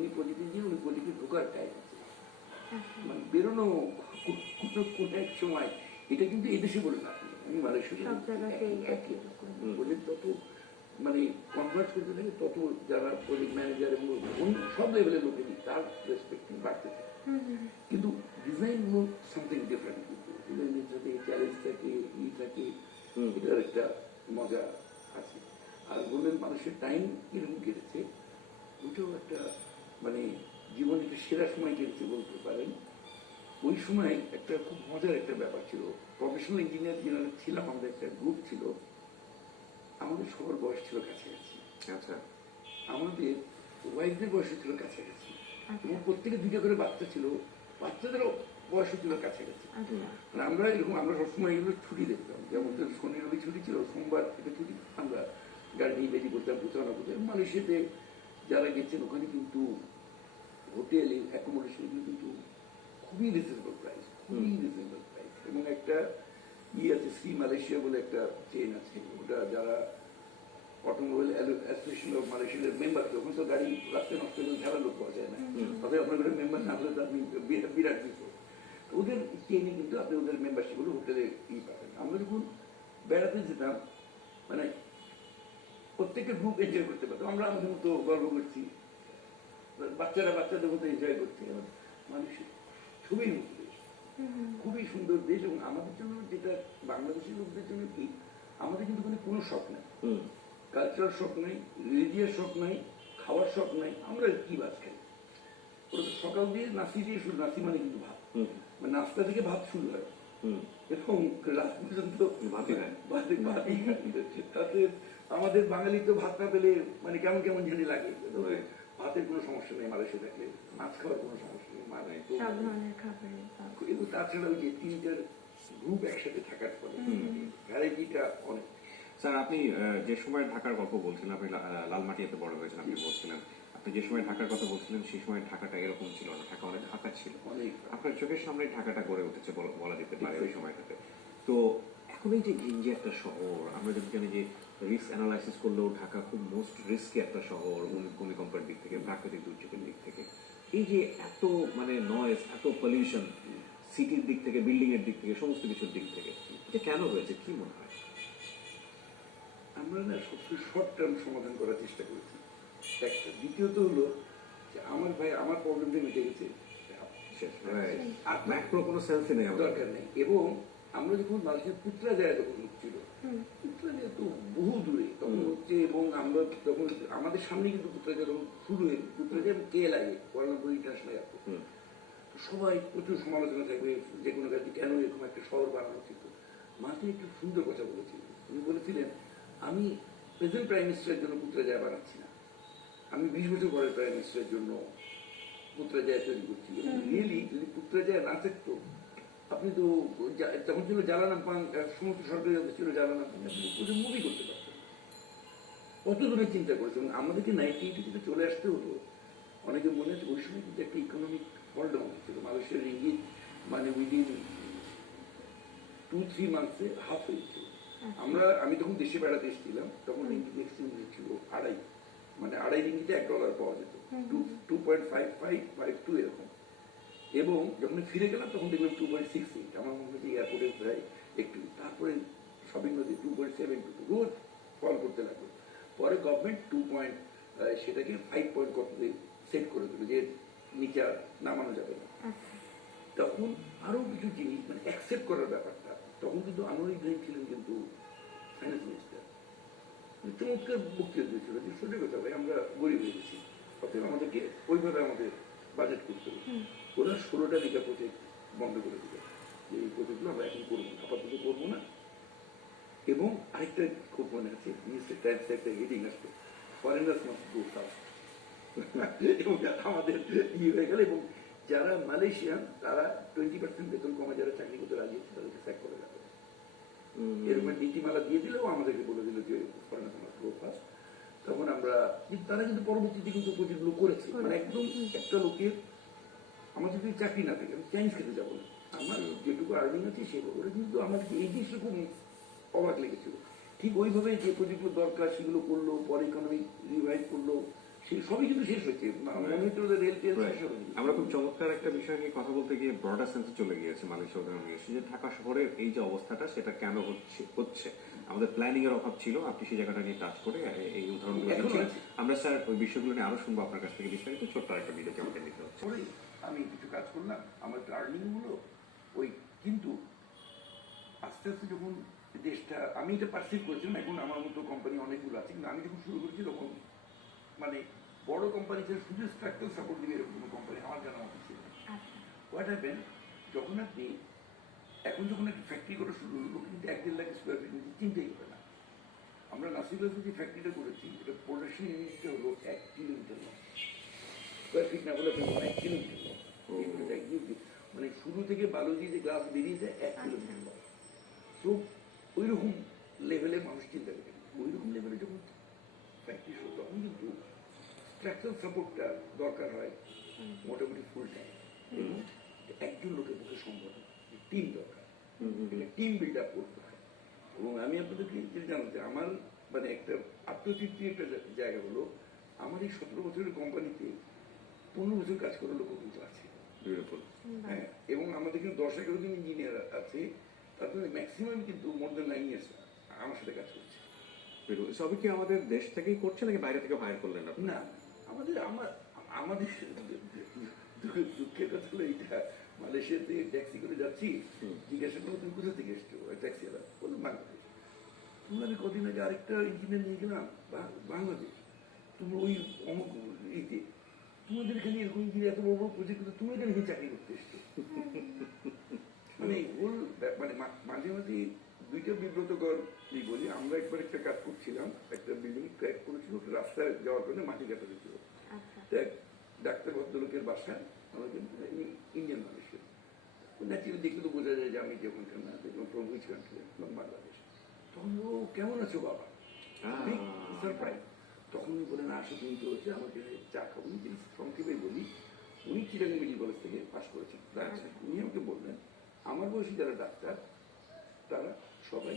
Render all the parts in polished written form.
যিনি প্রজেক্টে গিয়ে ওই প্রজেক্টে ঢোকার টাইম আছে, মানে বেরোনো কোনো এক সময়। এটা কিন্তু এদেশে বলে না, আমি মালয়েশিয়া বলে তত মানে কনভার্ট করতে থাকে, তত যারা প্রজেক্ট ম্যানেজার এবং সব লেভেলের লোকেরই তার রেসপেক্টিভ বাড়তে থাকে। কিন্তু ডিজাইন হলো সামথিং ডিফারেন্ট, কিন্তু ডিজাইনের সাথে চ্যালেঞ্জ থাকে, থাকে, এটার একটা মজা আছে। আর বললেন মানুষের টাইম কিরকম কেটেছে, ওইটাও একটা মানে জীবনে একটা সেরা সময় কেটেছে বলতে পারেন। ওই সময় একটা খুব মজার একটা ব্যাপার ছিল, প্রফেশনাল ইঞ্জিনিয়ার যারা ছিলাম আমাদের একটা গ্রুপ ছিল, আমাদের সবার বয়স ছিল কাছাকাছি। আচ্ছা, আমাদের ওয়াইফদের বয়স ছিল কাছাকাছি, এবং প্রত্যেকে দুইটা করে বাচ্চা ছিল, বাচ্চাদেরও বয়স ছিল কাছাকাছি। মানে আমরা এরকম আমরা সবসময় এগুলো ছুটি দেখতাম, যেমন শনি রবি ছুটি ছিল, সোমবার থেকে ছুটি আমরা গাড়ি নিয়ে বেরিয়ে করতাম কোথাও করতাম। মালয়েশিয়াতে যারা গেছেন ওখানে কিন্তু হোটেল অ্যাকোমোডেশন কিন্তু খুবই রিজনেবল প্রাইস, খুবই রিজনেবল প্রাইস। এবং একটা আছে শ্রী মালয়েশিয়া বলে একটা চেন আছে, ওটা যারা অটোমোবাইল অ্যাসোসিয়েশন অফ মালয়েশিয়ার মেম্বার, তখন তো গাড়ি রাস্তায় নষ্ট করে ঝাড়া লোক পাওয়া যায় না, অথবা আপনার ঘরে মেম্বার না হলে তো আপনি বিরাট বিপদ। ওদের চেনে কিন্তু আপনি ওদের মেম্বারশিপ হলে হোটেলে পাবেন। আমরা যখন বেড়াতে যেতাম মানে প্রত্যেকের গ্রুপ এনজয় করতে পারতাম, আমরা আমাদের মতো গর্ব করছি, বাচ্চারা বাচ্চাদের মতো এনজয় করছি। মানুষের ছবির মতো দেশ, খুবই সুন্দর দেশ। এবং আমাদের জন্য যেটা বাংলাদেশের লোকদের জন্য কি, আমাদের কিন্তু কোনো শখ নেই, কালচারাল শখ নাই, রিলিজিয়াস শখ নাই, খাওয়ার শখ নাই। আমরা কি ভাত খাই, সকাল দিয়ে নাসি দিয়ে শুরু, নাসি মানে কিন্তু ভাত, মানে নাস্তা থেকে ভাত শুরু হয় এবং রাত পর্যন্ত ভাতই তাতে আমাদের বাঙালি তো ভাত না পেলে মানে কেমন কেমন জানি লাগে। ভাতের কোনো সমস্যা নেই মালয়েশিয়া থাকলে, মাছ খাওয়ার কোনো সমস্যা নেই, মানে এবং তাছাড়া ওই যে তিনটার গ্রুপ একসাথে থাকার ফলে ভ্যারাইটিটা অনেক। স্যার আপনি যে সময় ঢাকার গল্প বলছিলেন, আপনি লালমাটিয়াতে বড় হয়েছেন, আপনি বলছিলেন আপনি যে সময় ঢাকার কথা বলছিলেন সেই সময় ঢাকাটা এরকম ছিল না, ঢাকা অনেক ফাঁকা ছিল, আপনার চোখের সামনে ঢাকাটা গড়ে উঠেছে বলা যেতে পারে ওই সময়টাতে। তো এখন এই যে ঘিঞ্জি একটা শহর, আমরা যদি জানি যে রিস্ক অ্যানালাইসিস করলেও ঢাকা খুব মোস্ট রিস্কি একটা শহর, ভূমিকম্পের দিক থেকে, প্রাকৃতিক দুর্যোগের দিক থেকে। এই যে এত মানে নয়েজ, এত পলিউশন, সিটির দিক থেকে, বিল্ডিং এর দিক থেকে, সমস্ত কিছুর দিক থেকে, এটা কেন হয়েছে কি মনে হয়? আমরা না সবসময় শর্ট টার্ম সমাধান করার চেষ্টা করেছি একটা। দ্বিতীয়ত হলো যে আমার ভাই আমার প্রবলেমটা মিটে গেছে, কোনো সেন্সই নেই, দরকার নেই। এবং আমরা যখন মানুষের পুত্রাজায় যখন হচ্ছিল, পুত্রাজায় তো বহু দূরে তখন হচ্ছে, এবং আমরা তখন আমাদের সামনে কিন্তু পুত্রাজায় যখন শুরু হয়ে পুত্রাজায় এবং কে লাগে কুয়ালালামপুর ইন্টারন্যাশনাল এয়ারপোর্ট, সবাই প্রচুর সমালোচনা থাকবে যে কোনো কাজে কেন এরকম একটা শহর বানানো উচিত। মাকে একটু সুন্দর কথা বলেছিলেন, উনি বলেছিলেন আমি প্রেজেন্ট প্রাইম মিনিস্টারের জন্য পুত্রাজায় বানাচ্ছি না, আমি 20 বছর পরের প্রাইম মিনিস্টারের জন্য পুত্রাজায় তৈরি করছি। রিয়েলি যদি পুত্রাজায় না থাকতো, আপনি তো তখন ছিল জালানাম পান, সমস্ত সরকারি অফিস ছিল জালানাম পান, আপনি প্রচুর মুভি করতে পারতেন। কত দূরে চিন্তা করেছে। এবং আমাদেরকে 1980 থেকে চলে আসতে হতো। অনেকে মনে আছে ওই সময় কিন্তু একটা ইকোনমিক ফল ডাউন হচ্ছিল, মালয়েশিয়ার রিঙ্গিত মানে উইদিন 2-3 মান্থসে হাফ হয়েছিল। আমি তখন দেশে বেড়াতে এসেছিলাম, তখন রিঙ্গিত এক্সচেঞ্জ রেট ছিল 2.5, মানে 2.5 রিঙ্গিতে $1 পাওয়া যেত, 2.5552 এরকম। এবং যখন ফিরে গেলাম তখন দেখলাম 2.68, আমার মনে হচ্ছে এয়ারপোর্টে প্রায় একটু। তারপরে শপিং নদী 2.72 রোজ ফল করতে লাগলো। পরে গভর্নমেন্ট সেটাকে 5 পয়েন্ট কততে সেট করে দিল যে নিচে নামানো যাবে না। তখন আরো কিছু জিনিস মানে অ্যাকসেপ্ট করার ব্যাপারটা, তখন কিন্তু আনোয়ার ইব্রাহিম ছিলেন কিন্তু ফাইন্যান্স মিনিস্টার, চমৎকার বক্তব্য দিয়েছিল যে সোজা কথা ভাই আমরা গরিব হয়ে গেছি, অতএব আমাদেরকে ওইভাবে আমাদের বাজেট করতে হবে। ওরা 16টা দিকে প্রজেক্ট বন্ধ করে দিল, যে এই প্রজেক্টগুলো আমরা এখন করবো না, আপাতত করবো না। এবং আরেকটা খুব মনে আছে, মিনিস্টার টাইমসে একটা হেডিং আসতো, ফরেনার্স মাস্ট গো সাউথ। এবং আমাদের হয়ে গেল। এবং যারা মালয়েশিয়ান তারা 20% বেতন কমে যারা চাকরি করতে রাজি হচ্ছে তাদেরকে স্যাক করে রাখবে, এরকম নীতিমালা দিয়ে দিলেও আমাদেরকে বলে দিল যে ফরেনার্স মাস্ট গো ফার্স্ট। তখন আমরা, তারা কিন্তু পরবর্তীতে কিন্তু প্রজেক্টগুলো করেছে, মানে একদম একটা লোকের আমার যদি চাকরি না থাকে আমি চাইনিজ খেতে যাবো না, আমার যেটুকু আর্নিং আছে সেগুলো। ওরা কিন্তু আমাকে এই জিনিসটা খুব অবাক লেগেছিল। ঠিক ওইভাবে যে প্রজেক্টগুলো দরকার সেগুলো করলো, পরে ইকোনমিক রিভাইভ করলো, সেই সবই কিন্তু শেষ হয়েছে, মনে হচ্ছে ওদের রেল টেল শেষ হবে। আমরা খুব চমৎকার একটা বিষয় নিয়ে কথা বলতে গিয়ে ব্রডার সেন্সে চলে গিয়েছে মালয়েশিয়া উদাহরণ নিয়ে এসেছে যে ঢাকা শহরের এই যে অবস্থাটা সেটা কেন হচ্ছে আমাদের প্ল্যানিং এর অভাব ছিল। আপনি সেই জায়গাটা নিয়ে টাচ করে এই উদাহরণগুলো দিচ্ছেন। আমরা স্যার ওই বিষয়গুলো নিয়ে আরো শুনবো আপনার কাছ থেকে বিস্তারিত। ছোট্ট একটা ভিডিও আমাকে দিতে হচ্ছে। পরে আমি কিছু কাজ করলাম, আমার লার্নিং গুলো ওই, কিন্তু আস্তে আস্তে যখন দেশটা, আমি এটা পারসিভ করেছিলাম, এখন আমার মতো কোম্পানি অনেকগুলো আছে, কিন্তু আমি যখন শুরু করেছি তখন মানে বড় কোম্পানি ছিল, শুধু স্ট্রাকচার সাপোর্ট দিবে এরকম কোনো কোম্পানি আমার জানা মতো ছিল না। হোয়াট হ্যাপেন, যখন আপনি এখন যখন একটা ফ্যাক্টরি করা শুরু হলো, কিন্তু 1-1.5 লাখ স্কোয়ার ফিট নিচে চিন্তাই হবে না। আমরা নাসিরগঞ্জে যে ফ্যাক্টরিটা করেছি, এটা প্রোডাকশন ইউনিটটা হলো 1 কিলোমিটার লং, স্কোয়ার ফিট না বলে 1 কিলোমিটার লং। মানে শুরু থেকে বালু দিয়ে যে গ্লাস বেরিয়ে যায় 1 কিলোমিটার লং। তো ওই রকম লেভেলে মানুষ চিন্তা করে, ওই রকম লেভেলে যখন ফ্যাক্টরি শুরু, তখন কিন্তু স্ট্রাকচার সাপোর্টটা দরকার হয় মোটামুটি ফুল টাইম, এবং একজন লোকের পক্ষে সম্ভব না, টিম দরকার, টিম বিল্ড আপ করতে হয়। এবং আমি আপনাদেরকে যেটা জানাতে, আমার মানে একটা আত্মতৃপ্তির একটা জায়গা হলো, আমার এই 17 বছরের কোম্পানিতে 15 বছর কাজ করার লোক কিন্তু আছে। হ্যাঁ, এবং আমাদের কিন্তু 10-11 জন ইঞ্জিনিয়ার আছে, তারপরে ম্যাক্সিমাম কিন্তু মোর দেন 9 ইয়ার্স আমার সাথে কাজ করছে। সবই কি আমাদের দেশ থেকেই করছে নাকি বাইরে থেকে হায়ার করলেন আপনি? না, আমাদের দুঃখের কথা হলো এইটা, মালয়েশিয়াতে ট্যাক্সি করে যাচ্ছি, জিজ্ঞাসা করলো তুমি কোথা থেকে এসছো, ট্যাক্সিওয়ালা বললো বাংলাদেশ। তুমি, আমি কদিন আগে আরেকটা ইঞ্জিনিয়ার নিয়ে গেলাম বাংলাদেশ, তুমি ওই অমুক ইতে, তোমাদের এখানে এরকম ইঞ্জিনিয়ার এত বড় বড় প্রজেক্ট, তুমি এখানে চাকরি করতে এসছো। মানে ওর মানে মাঝে মাঝে দুইটা বিব্রতকর বলি। আমরা একবার একটা কাজ করছিলাম, একটা বিল্ডিং ক্র্যাক করেছিল, রাস্তায় যাওয়ার কারণে মাটি কাটা দিয়েছিল। ডাক্তার ভদ্রলোকের বাসা, আমাদের ইন্ডিয়ান মানুষের ন্যাচুরালি দেখলে তো বোঝা যায় যে আমি যখনকার না, দেখলাম ফ্রম হুইচ কান্ট্রি, বাংলাদেশ। তখন ও কেমন আছো বাবা, সারপ্রাইজ। তখন উনি বলেন আসো তুমি তো হচ্ছে আমাকে চা খাবো। উনি যদি সংক্ষেপে বলি, উনি চিটাগাং মেডিকেল কলেজ থেকে পাস করেছেন। উনি আমাকে বললেন আমার বয়সী যারা ডাক্তার তারা সবাই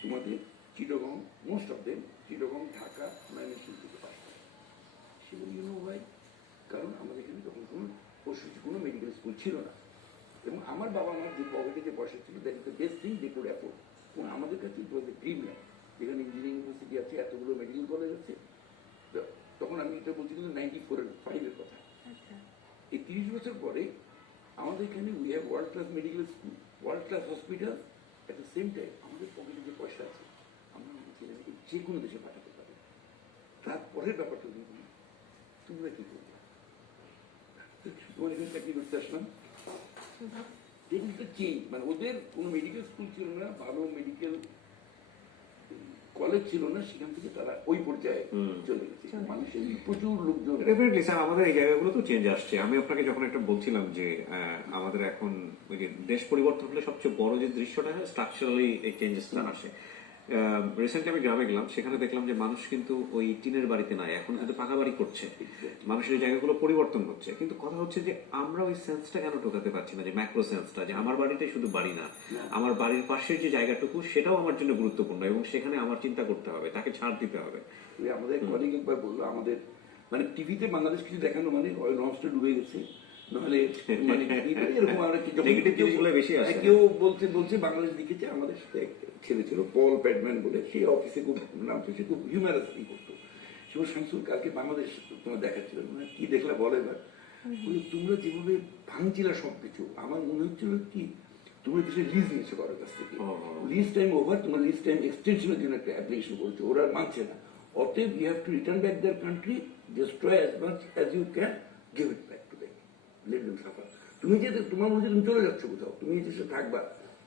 তোমাদের Chittagong, most of them Chittagong, Dhaka, Mymensingh থেকে পাস করে। সে বলি ইউ নো ওয়াই, কারণ আমাদের এখানে তখন কোনো মেডিকেল স্কুল ছিল না, এবং আমার বাবা মার যে পকেটে যে পয়সা ছিল that is the best thing they could afford. এবং আমাদের কাছে it was a dream land, যেখানে ইঞ্জিনিয়ারিং ইউনিভার্সিটি আছে, এতগুলো মেডিকেল কলেজ আছে। তখন আমি এটা বলছি কিন্তু 94-5 কথা। এই 30 বছর পরে আমাদের এখানে we have world class medical school, world class hospital, at the same time আমাদের পকেটে যে পয়সা আছে আমরা ছেলেমেয়েকে যে কোনো দেশে পাঠাতে পারি। তারপরের ব্যাপারটা যদি বলি, তোমরা কি করবে, তোমার এখানে চাকরি করতে আসলাম, চেঞ্জ। মানে ওদের কোনো মেডিকেল স্কুল ছিল না, ভালো মেডিকেল কলেজ ছিল না, সেখান থেকে তারা ওই পর্যায়ে চলে গেছে। মানুষের প্রচুর লোকজন, ডেফিনেটলি স্যার, আমাদের এই জায়গাগুলো তো চেঞ্জ আসছে। আমি আপনাকে যখন একটা বলছিলাম যে আমাদের এখন ওই যে দেশ পরিবর্তন হলে সবচেয়ে বড় যে দৃশ্যটা হয় স্ট্রাকচারালি এই চেঞ্জেসটা আসে। রিসেন্টলি আমি গ্রামে গেলাম, সেখানে দেখলাম যে মানুষ কিন্তু ওই টিনের বাড়িতে নাই, এখন কিন্তু পাকা বাড়ি করছে। মানুষের জায়গাগুলো পরিবর্তন হচ্ছে, কিন্তু কথা হচ্ছে যে আমরা ওই সেন্সটা কেন ঢোকাতে পারছি না, যে ম্যাক্রো সেন্সটা, যে আমার বাড়িটাই শুধু বাড়ি না, আমার বাড়ির পাশের যে জায়গাটুকু সেটাও আমার জন্য গুরুত্বপূর্ণ, এবং সেখানে আমার চিন্তা করতে হবে, তাকে ছাড় দিতে হবে। আমাদের কলিগ একবার বললো, আমাদের মানে টিভিতে বাংলাদেশ কিছু দেখানো মানে লঞ্চটা ডুবে গেছে, নাহলে মানে এরকম আমরা কেউ বলছে বাংলাদেশ দেখেছে। আমাদের সাথে ছেলে ছিল পল প্যাডম্যান বলে, সেই অফিসে খুব নাম, সে খুব হিউম্যারাসলি করতো। সে শামসুল কালকে বাংলাদেশ তোমার দেখাচ্ছিল, মানে কি দেখলা বলে এবার, তোমরা যেভাবে ভাঙছিলা সবকিছু, আমার মনে হচ্ছিল কি তোমরা দেশে লিজ নিয়েছো কারোর কাছ থেকে, লিজ টাইম ওভার, তোমার লিজ টাইম এক্সটেনশনের জন্য একটা অ্যাপ্লিকেশন করছো, ওরা মানছে না। অতএব you have to return back their country, destroy as much as you can, give it back to them, let them suffer. তুমি যে তোমার মনে হচ্ছে তুমি চলে যাচ্ছ কোথাও, তুমি এই দেশে থাকবা,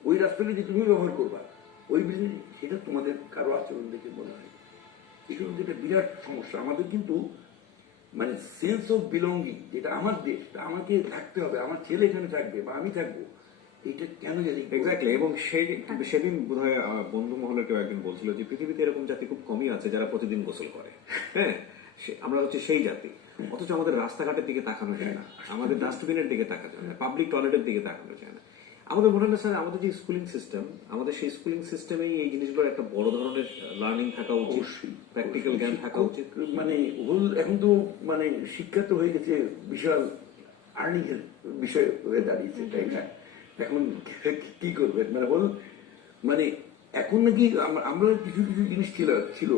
ওই রাস্তাটা যে তুমি ব্যবহার করবা, ওই বিল্ডিং, সেটা তোমাদের কারো আচরণ দেখে মনে হয়। এগুলো যেটা বিরাট সমস্যা আমাদের, কিন্তু মানে সেন্স অফ বিলঙ্গিং, যেটা আমার দেশ, আমাকে থাকতে হবে, আমার ছেলে এখানে থাকবে বা আমি থাকবো, এটা কেন জানি এক্স্যাক্টলি। এবং সেদিন বোধহয় বন্ধু মহলে কেউ একদিন বলছিল যে পৃথিবীতে এরকম জাতি খুব কমই আছে যারা প্রতিদিন গোসল করে। হ্যাঁ, আমরা হচ্ছে সেই জাতি, অথচ আমাদের রাস্তাঘাটের দিকে তাকানো যায় না, আমাদের ডাস্টবিনের দিকে তাকানো যায় না, পাবলিক টয়লেটের দিকে তাকানো যায় না। আমাদের মনে হয় স্যার আমাদের যে স্কুলিং সিস্টেম, আমাদের সেই স্কুলিং সিস্টেমেই এই জিনিসগুলোর একটা বড় ধরনের লার্নিং থাকা উচিত, প্র্যাকটিক্যাল জ্ঞান থাকা উচিত। মানে এখন তো মানে শিক্ষা তো হয়ে গেছে বিশাল আর্নিং এর বিষয় হয়ে দাঁড়িয়েছে, তাই না? এখন কি করবেন মানে মানে এখন নাকি আমরা কিছু কিছু জিনিস ছিল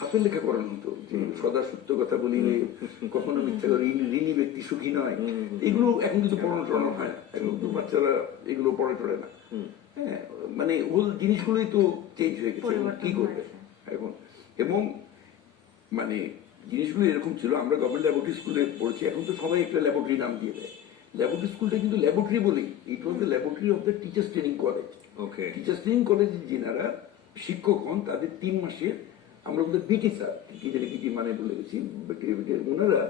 হাতের লেখা করানো হতো, যে সদা সত্য কথা বলিলে কখনো মিথ্যা করে, ঋণী ব্যক্তি সুখী নয়, এগুলো এখন কিন্তু পড়ানো টড়ানো হয় না, এখন কিন্তু বাচ্চারা এগুলো পড়ে টড়ে না। হ্যাঁ, মানে জিনিসগুলোই তো চেঞ্জ হয়ে গেছে, কি করবে এখন। এবং মানে জিনিসগুলো এরকম ছিল, আমরা গভর্নমেন্ট ল্যাবরেটরি স্কুলে পড়েছি, এখন তো সবাই একটা ল্যাবরেটরি নাম দিয়ে দেয়। ল্যাবরেটরি স্কুলটা কিন্তু ল্যাবরেটরি বলেই, it was the laboratory of the teachers training college. Teachers training কলেজে যেনারা শিক্ষক হন তাদের 3 মাসে আমরা বলতে বিটি স্যার, কি মানে বলে গেছি, ওনারা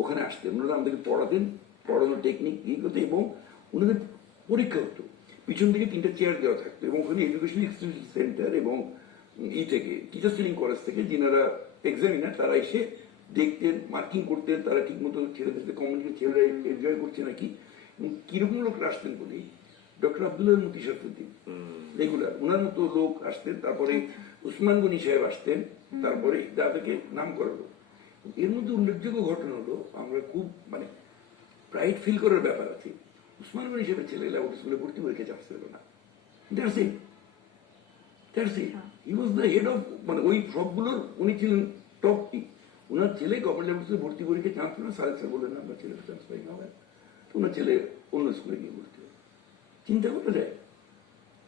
ওখানে আসতেন, ওনারা আমাদেরকে পড়াতেন, পড়ানোর টেকনিক কি করতো, এবং ওনাদের পরীক্ষা হতো, পিছন থেকে 3টা চেয়ার দেওয়া থাকতো, এবং ওখানে এডুকেশন এক্সটেনশন সেন্টার এবং থেকে টিচার্স ট্রেনিং কলেজ থেকে যিনারা এক্সামিনার তারা এসে দেখতেন, মার্কিং করতেন, তারা ঠিক মতো ছেলেদের কমিউনিটি ছেলেরা এনজয় করছে নাকি, এবং কিরকম লোকরা আসতেন বলি, ডক্টর আব্দুল্লাহ মতি শাস্ত্রী রেগুলার ওনার মতো লোক আসতেন, তারপরে উসমান গনি সাহেব আসতেন, তারপরে যাদেরকে নাম করালো। এর মধ্যে উল্লেখযোগ্য ঘটনা হলো, আমরা খুব মানে প্রাইড ফিল করার ব্যাপার আছে, উসমান গনি সাহেবের ছেলে ল্যাবরেটরি স্কুলে ভর্তি পরীক্ষা চান্স পেল না। That's it, that's it. He was the head of, মানে ওই সবগুলোর উনি ছিলেন টপ টি। ওনার ছেলে গভর্নমেন্ট ল্যাবরেটরি ভর্তি পরীক্ষা চান্স পেল না, স্যার বললেন আমরা ছেলেটা চান্স পাই না, তো ওনার ছেলে অন্য স্কুলে গিয়ে ভর্তি হল। চিন্তা করা যায়।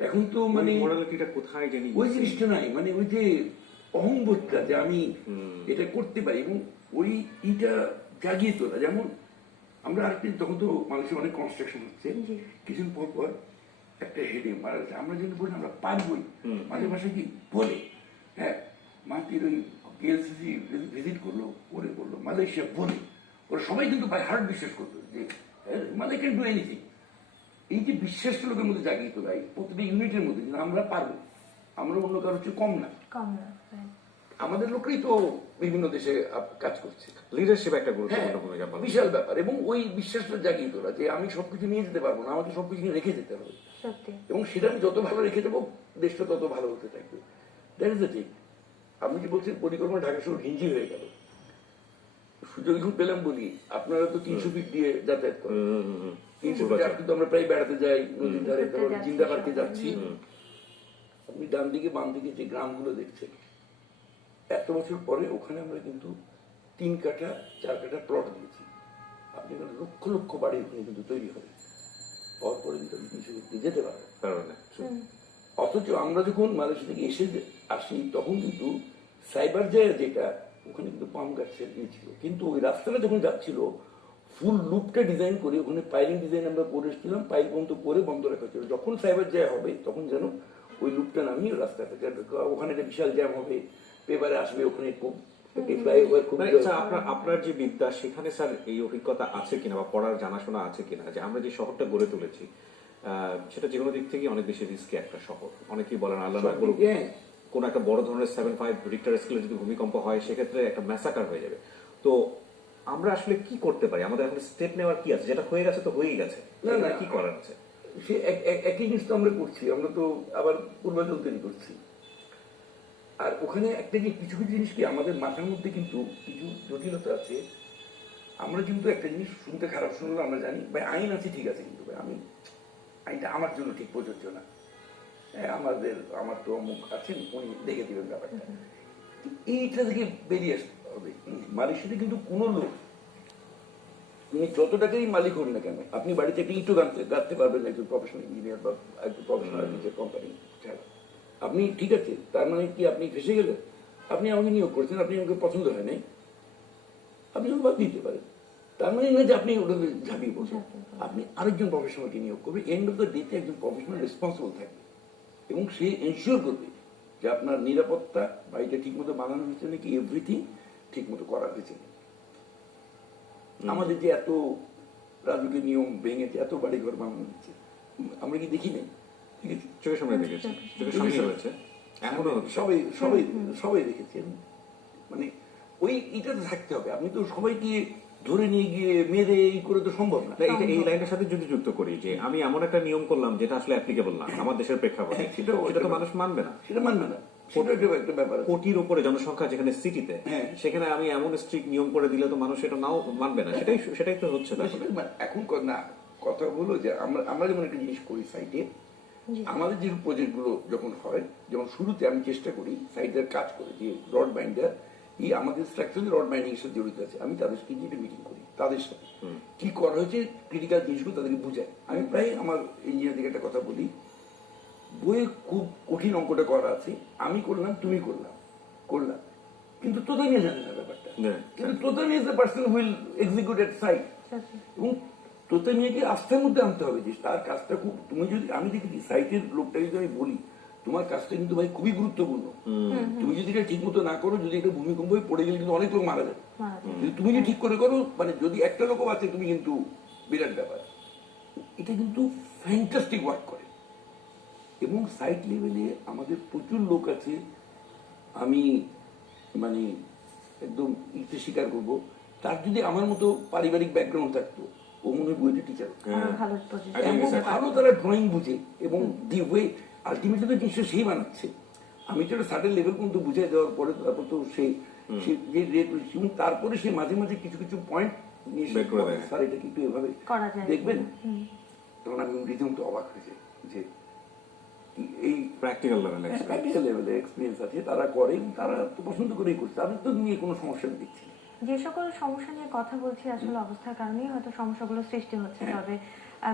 এখন তো মানে কোথায় জানি ওই জিনিসটা নাই, মানে ওই যে অহংবোধটা যে আমি এটা করতে পারি, এবং ওই ইটা জাগিয়ে তোলা। যেমন আমরা আরেকটি, তখন তো মানুষের অনেক কনস্ট্রাকশন হচ্ছে, কিছুদিন পর পর একটা হেডে মারা যাচ্ছে, আমরা যেন বলি আমরা পারবই, মাঝে মাঝে কি বলে, হ্যাঁ মাটির ওই কেএলসিসি ভিজিট করলো, ওরে বললো মালয়েশিয়া বলে, ওরা সবাই কিন্তু বাই হার্ট বিশ্বাস করতো যে মালয় ক্যান ডু এনিথিং। এই যে বিশ্বাসটা লোকের মধ্যে জাগিয়ে তোলা, প্রতিটা ইউনিটের মধ্যে আমরা পারবো, আমরা অন্য কারোর চেয়ে কম না। আমাদের লোকই তো বিভিন্ন দেশে কাজ করছে, লিডারশিপ একটা গুরুত্বপূর্ণ ভূমিকা পালন, বিশাল ব্যাপার। এবং ওই বিশ্বাসটা জাগিয়ে তোলা যে আমি সবকিছু নিয়ে যেতে পারবো না, আমাকে সবকিছু নিয়ে রেখে যেতে হবে, এবং সেটা আমি যত ভালো রেখে দেবো দেশটা তত ভালো হতে থাকবে। That is the thing. আপনি যে বলছেন পরিকল্পনা ঢাকা শহর ঘিঞ্জি হয়ে গেল, সুযোগ এখন পেলাম বলি, আপনারা তো 300 ফিট দিয়ে যাতায়াত করেন, 300 ফিট কিন্তু আমরা প্রায় বেড়াতে যাই নদীর ধারে, জিন্দা পার্কে যাচ্ছি, আপনি ডান দিকে বাম দিকে যে গ্রামগুলো দেখছেন, এত বছর পরে ওখানে আমরা কিন্তু 3 কাঠা 4 কাঠা প্লট দিয়েছি। আপনি লক্ষ লক্ষ বাড়ি ওখানে কিন্তু তৈরি হবে, পরে কিন্তু আপনি 300 ফিট যেতে পারবেন। অথচ আমরা যখন মালয়েশিয়া থেকে আসি তখন কিন্তু সাইবার জায়গা যেটা, ওখানে কিন্তু পাম গাছের ছিল, কিন্তু ওই রাস্তাটা যখন যাচ্ছিল ফুল লুপটা ডিজাইন করে ওখানে পাইলিং ডিজাইন আমরা করে এসেছিলাম, পাইল বন্ধ করে বন্ধ রাখা ছিল। যখন সাইবার জায়গা হবে তখন যেন ওই লুপটা নামিয়ে রাস্তাটা, ওখানে একটা বিশাল জ্যাম হবে, পেপারে আসবে, ওখানে খুব আপনার যে বিদ্যা সেখানে স্যার এই অভিজ্ঞতা আছে কিনা বা পড়ার জানাশোনা আছে কিনা, যে আমরা যে শহরটা গড়ে তুলেছি সেটা যে কোনো দিক থেকে অনেক বেশি রিস্কি একটা শহর। অনেকেই বলেন আল্লাহ না করুক কোন একটা বড় ধরনের 7.5 রিক্টার স্কেলে যদি ভূমিকম্প হয় সেক্ষেত্রে একটা ম্যাসাকার হয়ে যাবে। তো আমরা আসলে কি করতে পারি, আমাদের এখন স্টেপ নেওয়ার কি আছে? যেটা হয়ে গেছে তো হয়েই গেছে, না কি করার আছে? সে একই জিনিস তো আমরা করছি, আমরা তো আবার পূর্বাচল তৈরি করছি। আর ওখানে একটা যে কিছু কিছু জিনিস কি আমাদের মাথার মধ্যে কিন্তু কিছু জটিলতা আছে। আমরা কিন্তু একটা জিনিস শুনতে খারাপ শুনলে আমরা জানি ভাই আইন আছে, ঠিক আছে, কিন্তু ভাই আমি আইনটা আমার জন্য ঠিক প্রযোজ্য না, আমার তো অমুক আছেন উনি দেখে দিবেন ব্যাপারটা, এইটা থেকে বেরিয়ে আসতে হবে। মালয়েশিয়াতে কিন্তু কোনো লোক, তুমি যত টাকারই মালিক হন না কেন, আপনি বাড়িতে একটা ইটও গাঁথতে পারবেন একজন প্রফেশনাল ইঞ্জিনিয়ার বা একজন প্রফেশনাল কোম্পানি ছাড়া। আপনি ঠিক আছে, তার মানে কি আপনি ফেসে গেলেন? আপনি আমাকে নিয়োগ করছেন, আপনি আমাকে পছন্দ হয় নাই, আপনি বাদ দিতে পারেন, তার মানে না যে আপনি ওটা ঝাঁপিয়ে পড়ছেন। আপনি আরেকজন প্রফেশনালকে নিয়োগ করবে, এন্ড অফ দ্য ডেতে একজন প্রফেশনাল রেসপন্সিবল থাকবে, এবং সে এনশিওর করবে যে আপনার নিরাপত্তা, বাড়িটা ঠিক মতো বানানো হয়েছে নাকি, এভরিথিং ঠিক মতো করা হয়েছে। আমাদের যে এত রাজুকের নিয়ম ভেঙেছে, এত বাড়ি ঘর বানানো হচ্ছে, আমরা কি দেখি নাই? চোখের সামনে দেখেছি, চোখের সামনে হয়েছে, এখনো সবাই সবাই সবাই দেখেছেন। মানে ওই এটা থাকতে হবে। আপনি তো সবাইকে ধরে নিয়ে গিয়ে মেরে এই করে তো সম্ভব না। না, এই লাইনের সাথে যদি যুক্ত করি যে আমি এমন একটা নিয়ম করলাম যেটা আসলে অ্যাপ্লিকেবল না আমার দেশের প্রেক্ষাপটে, সেটা তো মানুষ মানবে না। সেটা মানবে না, সেটা একটা ব্যাপার আছে। কোটির উপরে জনসংখ্যা যেখানে সিটিতে, সেখানে আমি এমন স্ট্রিক্ট নিয়ম করে দিলে তো মানুষ এটা নাও মানবে না। সেটাই তো হচ্ছে না এখন না, কথা হলো যে আমরা যেমন একটা জিনিস করি সাইটে, আমাদের যে প্রজেক্ট গুলো যখন হয়, যেমন শুরুতে আমি চেষ্টা করি সাইটের কাজ করে যে রড বাইন্ডার আমাদের স্ট্রাকচারে রড বাইন্ডিং এর সাথে জড়িত আছে, আমি তাদের সাথে গিয়ে মিটিং করি, তাদের সাথে কি করা হয়েছে ক্রিটিক্যাল জিনিসগুলো তাদেরকে বুঝাই। আমি প্রায় আমার ইঞ্জিনিয়ারদের একটা কথা বলি, বইয়ে খুব কঠিন অঙ্কটা করা আছে, আমি করলাম তুমি করলাম, কিন্তু তোতামিয়া জানে না ব্যাপারটা, কিন্তু Totamiya is the person who'll execute at site, এবং তোতামিয়াকে আস্থার মধ্যে আনতে হবে যে তার কাজটা খুব, তুমি যদি, আমি দেখেছি সাইটের লোকটাকে যদি আমি বলি তোমার কাজটা কিন্তু ভাই খুবই গুরুত্বপূর্ণ, তুমি যদি এটা ঠিক মতো না করো, যদি এটা ভূমিকম্প হয়ে পড়ে গেলে কিন্তু অনেক লোক মারা যাবে, যদি তুমি যদি ঠিক করে করো, মানে যদি একটা লোকও আছে তুমি কিন্তু বিরাট ব্যাপার। এটা কিন্তু ফ্যান্টাস্টিক ওয়ার্ক করে, এবং সাইট লেভেলে আমাদের প্রচুর লোক আছে, আমি মানে একদম ইচ্ছে স্বীকার করবো, তার যদি আমার মতো পারিবারিক ব্যাকগ্রাউন্ড থাকতো ও মনে হয় বইটা টিচার, ভালো তারা ড্রয়িং বুঝে, এবং দি ওয়ে আলটিমেটলি তো জিনিসটা সেই বানাচ্ছে, আমি তো একটা সার্টেন লেভেল পর্যন্ত বুঝাই দেওয়ার পরে তারপর তো সে যে রেট, এবং তারপরে সে মাঝে মাঝে কিছু কিছু পয়েন্ট নিয়ে স্যার এটা কিন্তু এভাবে দেখবেন, তখন আমি রীতিমতো অবাক হয়েছে যে এই প্র্যাকটিক্যাল লেভেলে এক্সপিরিয়েন্স আছে, তারা করে, তারা তো পছন্দ করেই করছে, তাদের তো নিয়ে কোনো সমস্যা দেখছি। যে সকল সমস্যা নিয়ে কথা বলছি আসলে অবস্থার কারণেই হয়তো সমস্যাগুলো সৃষ্টি হচ্ছে, তবে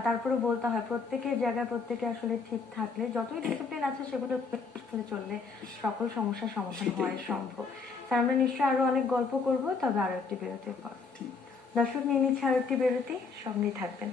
তারপরে বলতে হয় প্রত্যেকের জায়গায় প্রত্যেকে আসলে ঠিক থাকলে, যতই ডিসিপ্লিন আছে সেগুলো চললে সকল সমস্যার সমাধান হওয়া সম্ভব। স্যার, আমরা নিশ্চয়ই আরো অনেক গল্প করব, তবে আরো একটি বিরতির পর। দর্শক নিয়ে নিচ্ছে আরো একটি বিরতি, সঙ্গেই থাকবেন।